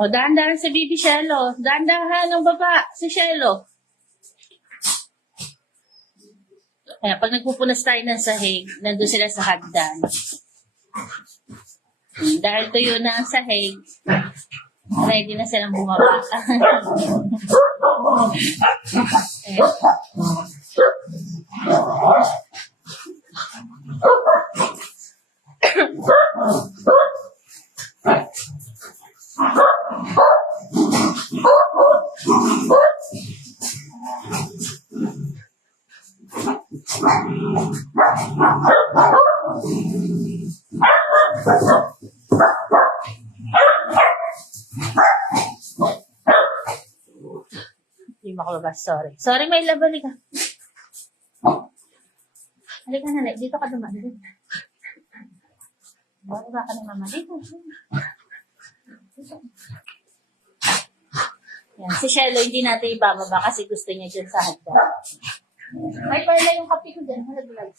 O, dahan-dahan si Bibi Shelo. Dahan-dahan ng baba, si Shelo. Kaya pag nagpupunas tayo ng sahig, nandun sila sa hagdan. Dahil tuyo na ang sahig, ready na silang bumaba. Hindi makalabas, sorry. Sorry, may labali ka. Halika na, dito ka dumaan. Baba ka na, mama. Dito. Yan. Si Shelo, hindi natin ibababa kasi gusto niya dyan sa hagdan. May pala yung kape ko dyan. Halaglag.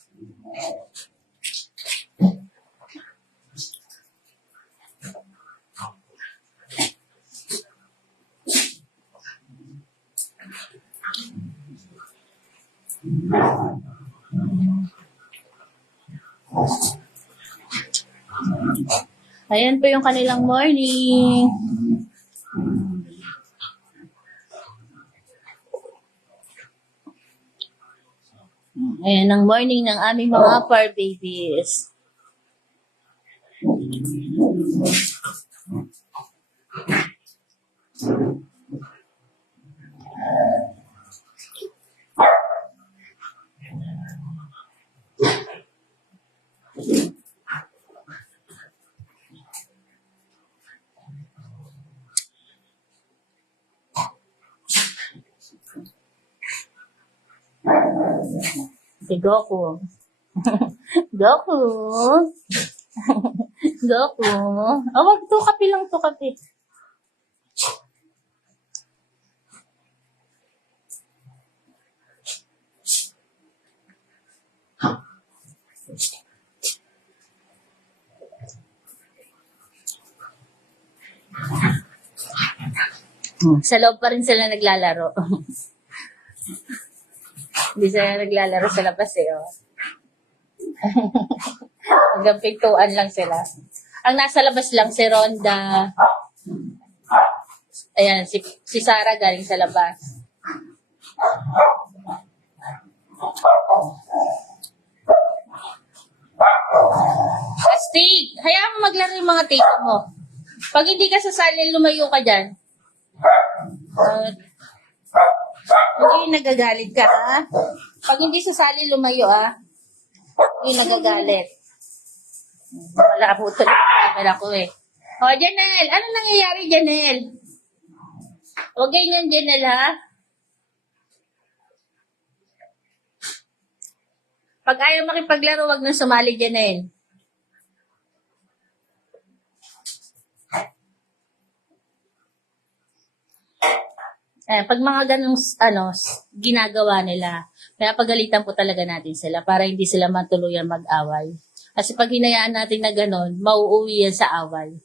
Ayan po yung kanilang morning. Ayan ang morning ng aming mga fur babies. Si Goku. Goku. Goku. Oh, wag to kape lang to kape. Sa loob pa rin sila naglalaro. Hindi sila naglalaro sa labas eh. Oh. Hanggang pintuan lang sila. Ang nasa labas lang si Ronda. Ayan, si Sarah galing sa labas. Astig! Hayaan mo maglaro yung mga tito mo. Pag hindi ka sasali, lumayo ka dyan. Hindi nagagalit ka, ha? Pag hindi sasali, lumayo, ha? Hindi nagagalit. Wala po tuloy ang camera ko, eh. O, Janelle! Ano nangyayari, Janelle? Huwag ganyan, Janelle, ha? Pag ayaw makipaglaro, wag nang sumali, Janelle. Pag mga ganong ginagawa nila, kaya pagalitan po talaga natin sila para hindi sila matuluyan mag-away. Kasi pag hinayaan natin na ganon, mauuwi yan sa away.